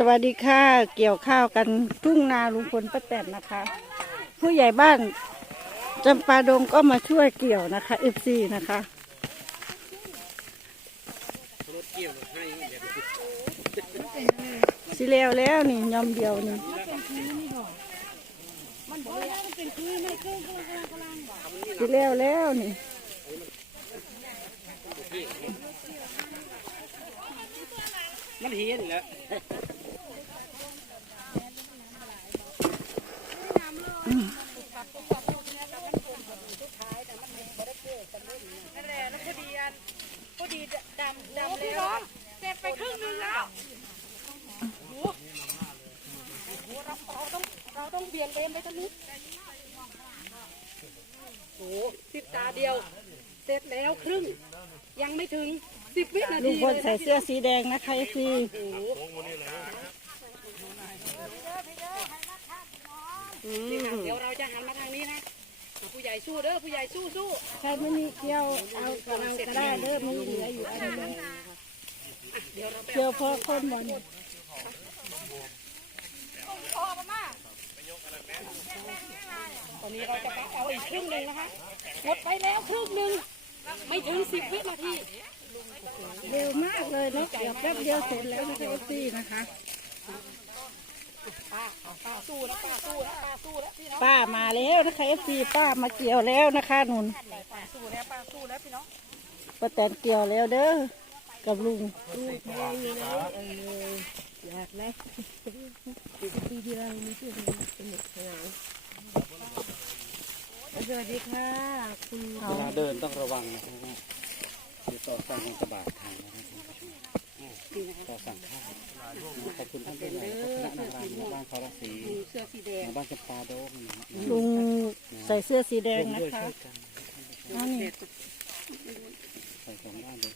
สวัสดีค่ะ เกี่ยวข้าวกันทุ่งนาลุงพลป้าแตนนะคะ ผู้ใหญ่บ้านจำปาดงก็มาช่วยเกี่ยวนะคะเอฟซีนะคะสิแล้วแล้วนี่ยอมเดียวนี่สิแล้วแล้วนี่มันเห็นแล้ว พอดีดำดำแล้วเจ็บไปครึ่งนึงแล้วโอ้โหเราเราต้องเราต้องเบี่ยงเบนไปทางนี้โอ้โหสิบตาเดียว เสร็จแล้วครึ่ง ยังไม่ถึงสิบวินาลุทีงพลใส่เสื้อสีแดงนะคะเอฟซีนี่ค่ะเดี๋ยวเราจะหันมาทางนี้นะผู้ใหญ่สู้เด้อผู้ใหญ่สู้สู้ใครไม่มีเกี่ยวเอากำลังก็ได้เด้อมีเหลืออยู่อันนึงเดี๋ยว เราไปเกี่ยวพอคนบอลตอนนี้เราจะไปเอาอีกครึ่งหนึ่งนะคะหมดไปแล้วครึ่งหนึ่งไม่ถึงสิบวินาทีเร็วมากเลยเนาะเดี๋ยวแป๊บเดียวเสร็จแล้วนะคะเอฟซีนะคะป้าป้าสู้แล้วป้าสู้แล้วป้าสู้แล้วพี่น้องป้ามาแล้วนะคะเอฟซีป้ามาเกี่ยวแล้วนะคะหนุนป้าสู้แล้วป้าสู้แล้วพี่น้องป้าแตนเกี่ยวแล้วเด้อ กับลุงอยากเลยพี่เดียวมีชื่ออะไรสวัสดีค่ะคุณเวลาเดินต้องระวังนะครับเดี๋ยวต่อสั่งกระบาดทางนะครับต่อสั่งข้าวขอบคุณท่านผู้ใหญ่คณะนางรำในบ้านเขารสีเสื้อสีแดงบ้านจำปาโดงลุงใส่เสื้อสีแดงนะคะนี่ใส่สองด้านเลย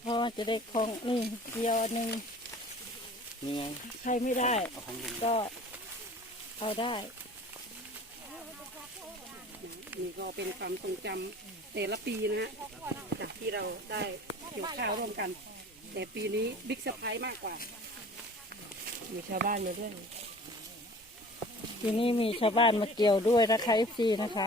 เพราะว่าจะได้คลองนี่เกี่ยวอันหนึ่งนี่ไงใครไม่ได้ เอาของลุงก็เอาได้นี่ก็เป็นความทรงจำแต่ละปีนะฮะจากที่เราได้เกี่ยวข้าวร่วมกัน แต่ปีนี้บิ๊กเซอร์ไพรส์มากกว่า มีชาวบ้านมาด้วยทีนี้มีชาวบ้านมาเกี่ยวด้วยนะคะเอฟซีนะคะ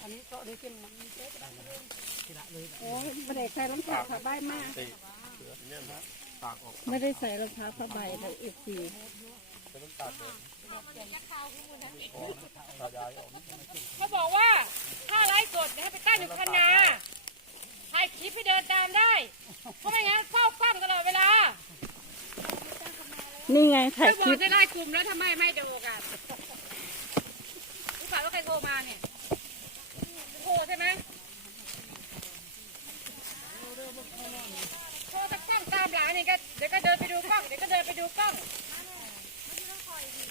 อันนี้ก็ได้ขึ้นมาโอ้ยไม่ได้ใส่รองเท้าผ้าใบมากไม่ได้ใส่รองเท้าผ้าใบเลยเอฟซีเขาบอกว่าถ้าไลฟ์สดให้ไปตั้งอยู่คันนาถ่ายคลิปให้เดินตามได้เพราะไม่งั้นเฝ้ากล้องตลอดเวลา นี่ไงถ่ายถ้าบคอลิกปจะได้กลุ่มแล้วทำไมไม่ดูกันรู้ป่าว่าใครโทรมาเนี่ยโทรใช่ไหมโทรตะกล้องตามหลังนี่ก็เดี๋ยวก็เดินไปดูกล้องเดี๋ยวก็เดินไปดูกล้อง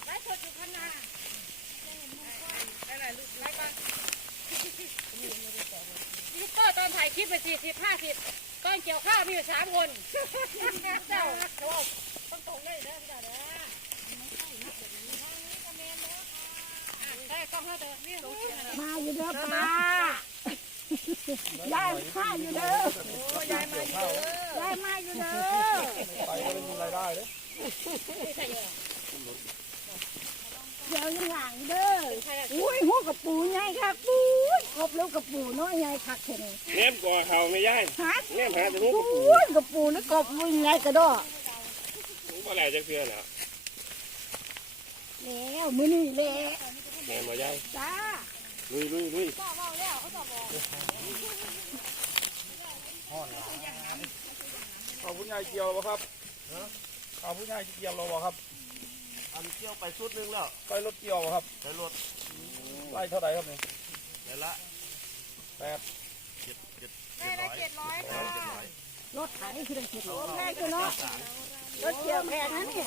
ไลฟ์สดอยู่คันนาได้ไหนลูกไลฟ์บ้างยูเปอร์ตอนถ่ายคลิปไปสี่สิบห้าสิบก้อนเกี่ยวข้าวมีอยู่สามคนเจ้า งตรงเด้อพี่ดาเด้ออะได้กล้องเข้าเด้อนี่ลงเสียงมาอยู่เด้อป้ายายมาอยู่เด้อยายมาอยู่เด้อยายมาอยู่เด้อเดี๋ยวยังหลังเด้ออุ้ยหัวกระปูใหญ่ค่ะปูยกบแล้วกระปูน้อยใหญ่คักเท่นี่เนมก่อเขาไม่ย่ายฮะเนมหาแต่ลูกปูยกระปูแล้วกบวิ่งไงกระโดด เมื่อไหร่จะเพื่อนเหรอแล้วมื้อนี้แหละเนมมาย่ายจ้าลุยลุยลุยขอบคุณยายเกียวครับเอาผู้ชายเกี่ยวเราบ่ครับอันเกี่ยวไปชุดหนึงแล้วไปรถเกี่ยวบ่ครับใช้รถไล่เท่าไหร่ครับนี่เดี๋ยวละแปดเจ็ดเจ็ดได้ละเจ็ดร้อยค่ะเจ็ดร้อยรถขายคือได้เจ็ดร้อยแม่คือเนาะ รถเกี่ยวแพงนะนี่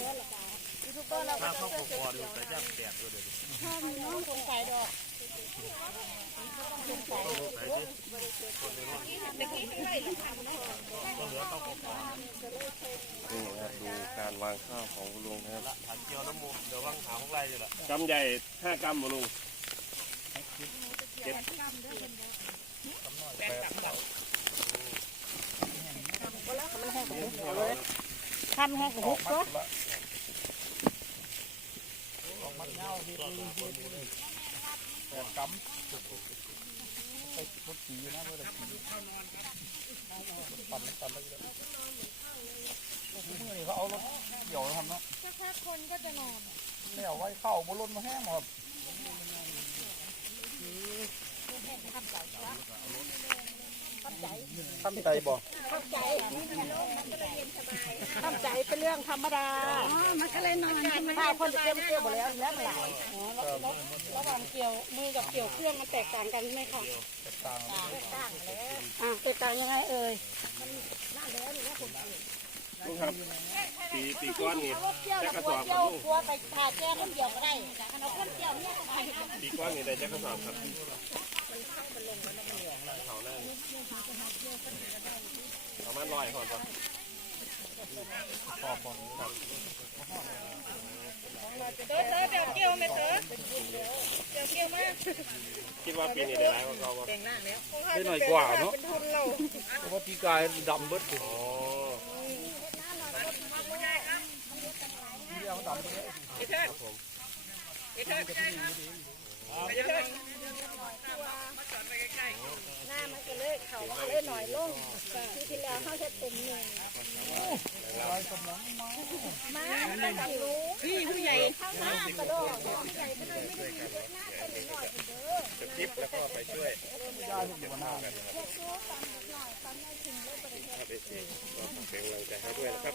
ถ้าเข้าปกครองอยู่แต่ย่างแดดด้วยเดี๋ยวนี้น้องสงสัยดอกนี่ครับดูการวางข้าวของคุณลุงนะครับถังเกี่ยวน้ำมูกเดี๋ยววางหาของไรอยู่ละกำใหญ่ห้ากำบ่ลุงทำให้หุบก็แปดกำไปรถขี่นะเพื่อนขี่ปั่น ปั่นไปเลยเมื่อนี่เขาเอารถเกี่ยวทำเนาะสักพักคนก็จะนอนไม่เอาไว้เข้าบนรถมาแห้งครับทำใจบ่ทำใจ เป็นเรื่องธรรมดาอ๋อมันก็เลยนอนถ้าคนจะเกี่ยวเกี่ยวหมดแล้วแล้วมันหลายอ๋อแล้วแล้วระหว่างเกี่ยวมือกับเกี่ยวเครื่องมันแตกต่างกันใช่ไหมคะต่างอ่าแตกต่างยังไงเอ่ยลุงครับปีปีก้อนนี่เกี่ยวแจ็แล้ควกระกลัสวอบคเกี่รัยวบลุงกลัวไปผ่าแก้คนเดียวก็ได้ขนาดคนเกี่ยวเนี่ยก็ไปปีก้อนนี่ได้แจ็คกระสอบครับ เขาแน่ประมาณร้อยคนครับขอบปอบ่เต๋อเต๋อเดี๋ยวเกี่ยวไหมเต๋อเดี๋ยวเกี่ยวมากคิดว่าปีนี้ได้ร้ายกว่าเขาบ่ได้หน่อยกว่าเนาะเป็นทุนเราเพราะว่าปีกายดำเบิดอ๋อเลยอ๋อที่เอาดำไปเลย หน้ามันก็เลยเขามันก็เลยหน่อยลงที่ที่แล้วเขาจะเต็มหนึ่งมามันต้องรู้พี่ผู้ใหญ่ข้างหน้ากระโดดผู้ใหญ่ไม่ได้ไม่ได้มีเยอะหน้าเป็นหน่อยเด้อจะคลิปแล้วก็ไปช่วยได้ทุกหัวหน้าครับเอซีก็เป็นกำลังใจให้ด้วยนะครับ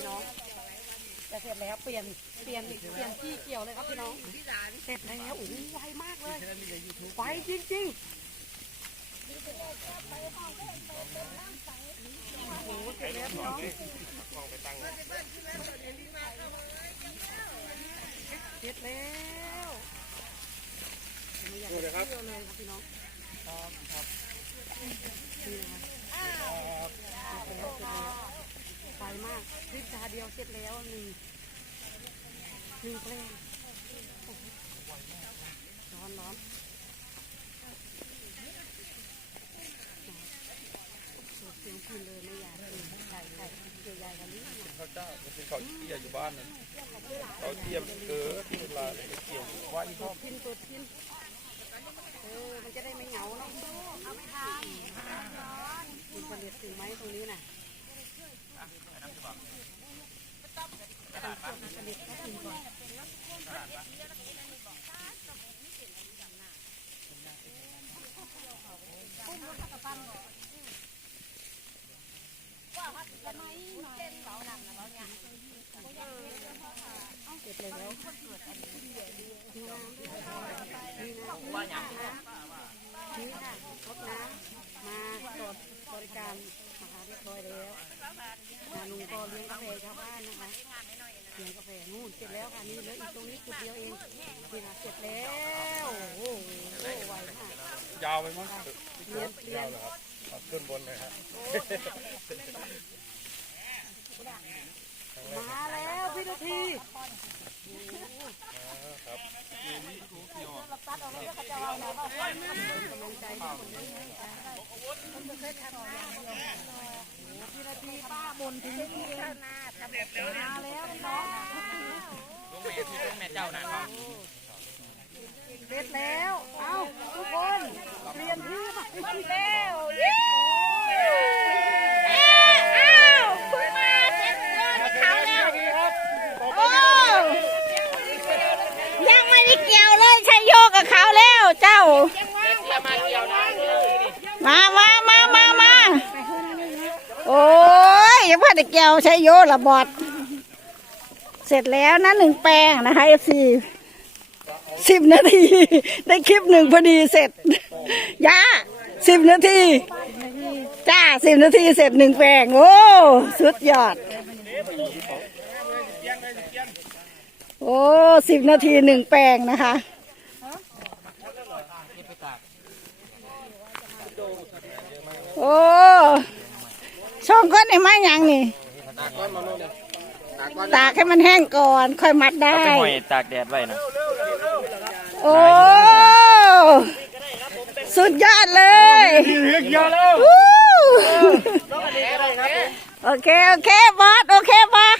พี่น้องจะเสร็จแล้วเปลี่ยนเปลี่ยนเปลี่ยนที่เกี่ยวเลยครับพี่น้อง เสร็จแล้วโอ้โหไวมากเลยไวจริงๆโอ้โหเสร็จแล้วพี่น้องไปตั้งเสร็จแล้วไม่อยากเชื่อเลยครับพี่น้องนี่นะคะเสร็จแล้วเสร็จแล้วไวมากพ ริบตาเดียวเสร็จแล้วหนึ่งหนึ่งแปลงโอ้โหร้อนร้อนสูดเสียงกินเลยไม่อยากกินไข่ไข่เกี่ยวยายกันนี่เขาเจ้าเป็นเขาเกี่ยวอยู่บ้านนั่นเขาเกี่ยวเกิดเวลาเกี่ยวไว้พ่อกินตัวกินเออมันจะได้ไม่เหงาเนาะเอาไปทำกินผลิตถึงไหมตรงนี้น่ะผลิตก็กินก่อนเสร็จแล้ วนี่นะว่าอย่างนี้ค่ะรถน้ำมาตรวจบริการมหาเรียบร้อยแล้ว ยงกาแฟชาวบ้านนะคะเลี้ยงกาแฟนู่นเสร็จแล้วค่ะนี่เหลืออีกตรงนี้จุดเดียวเองนี่นะเสร็จแล้วโอ้โหไวมากยาวไปมั้งเรียนเรียนขึ้นบนเลยครับมาแล้วพี่นาทีพี่นา ทีป้าบนถึงที่แล้วนะมาแล้วน้องเสร็จแล้ว เอาทุกคนเปลี่ยนที่มาเร็ว โอ้ยังไม่ได้เกี่ยวเลยใช้โยกกับเขาแล้วเจ้า มามามามามาโอ้ ยยังไม่ได้เกียวใช้โยละบอด เสร็จแล้วนะหนึ่งแปลงนะคะเอฟซีสิบนาที ได้คลิปหนึ่งพอดีเสร็จยาสิบนาที จ้าสิบนาทีเสร็จหนึ่งแปลง โอ้ สุดยอด โอ้สิบนาทีหนึ่งแปลงนะคะโอ้ ช่องก้นในไม้ยังนี่ ตากให้มันแห้งก่อน ค่อยมัดได้ ไปหอยตากแดดไว้นะโอ้ สุดยอดเลยเยอะแล้ววู้โอเค โอเค บอส โอเคบอส